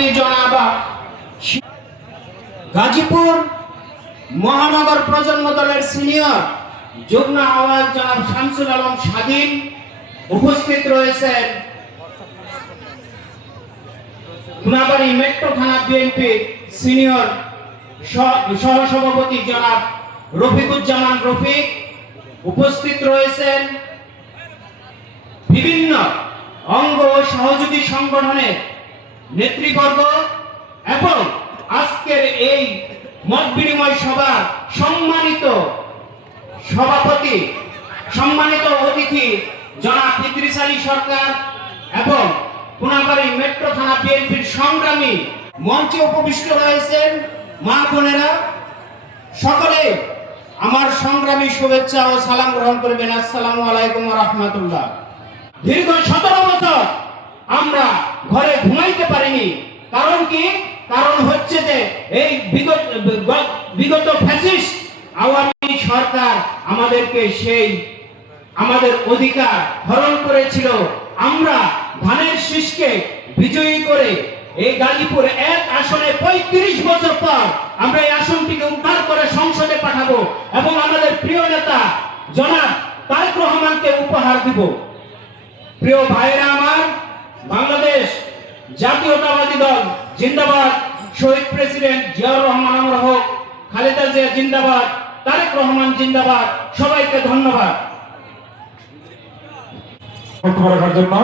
সভাপতি জনাব গাজীপুর মহানগর প্রজন্ম দলের সিনিয়র যুগ্ম আহ্বায়ক জনাব শামসুল আলম স্বাধীন, উপস্থিত রয়েছেন গুনাবাড়ী মেট্রো থানা বিএনপির সিনিয়র সহসভাপতি জনাব রফিকুজ্জামান রফিক, উপস্থিত রয়েছেন বিভিন্ন অঙ্গ ও সহযোগী সংগঠনের নেতৃবর্গ এবং আজকের এই মত বিনিময় সভা সম্মানিত সভাপতি, সম্মানিত অতিথি জনাব ইদ্রিস আলী সরকার এবং কোনাবাড়ী মেট্রো থানা বিএনপির সংগ্রামী মঞ্চে উপবিষ্ট রয়েছেন মা বোনেরা, সকলে আমার সংগ্রামী শুভেচ্ছা ও সালাম গ্রহণ করবেন। আসসালামু আলাইকুম ওয়া রাহমাতুল্লাহ। দীর্ঘ 17 বছর আমরা ঘরে ঘুমাইতে পারিনি। কারণ কি? কারণ হচ্ছে যে এই বিগত ফ্যাসিস্ট আওয়ামী সরকার আমাদেরকে সেই আমাদের অধিকার হরণ করেছিল। আমরা ধানের শীষকে বিজয়ী করে এই গাজীপুর এক আসনে 35 বছর পর আমরা এই আসনটিকে উদ্ধার করে সংসদে পাঠাবো এবং আমাদের প্রিয় নেতা জনাব তারেক রহমানকে উপহার দিব। প্রিয় ভাইরা আমার, বাংলাদেশ জাতীয়তাবাদী দল জিন্দাবাদ, শহীদ প্রেসিডেন্ট জিয়াউর রহমান আমর হোক, খালেদা জিয়া জিন্দাবাদ, তারেক রহমান জিন্দাবাদ। সবাইকে ধন্যবাদ বক্তব্য রাখার জন্য।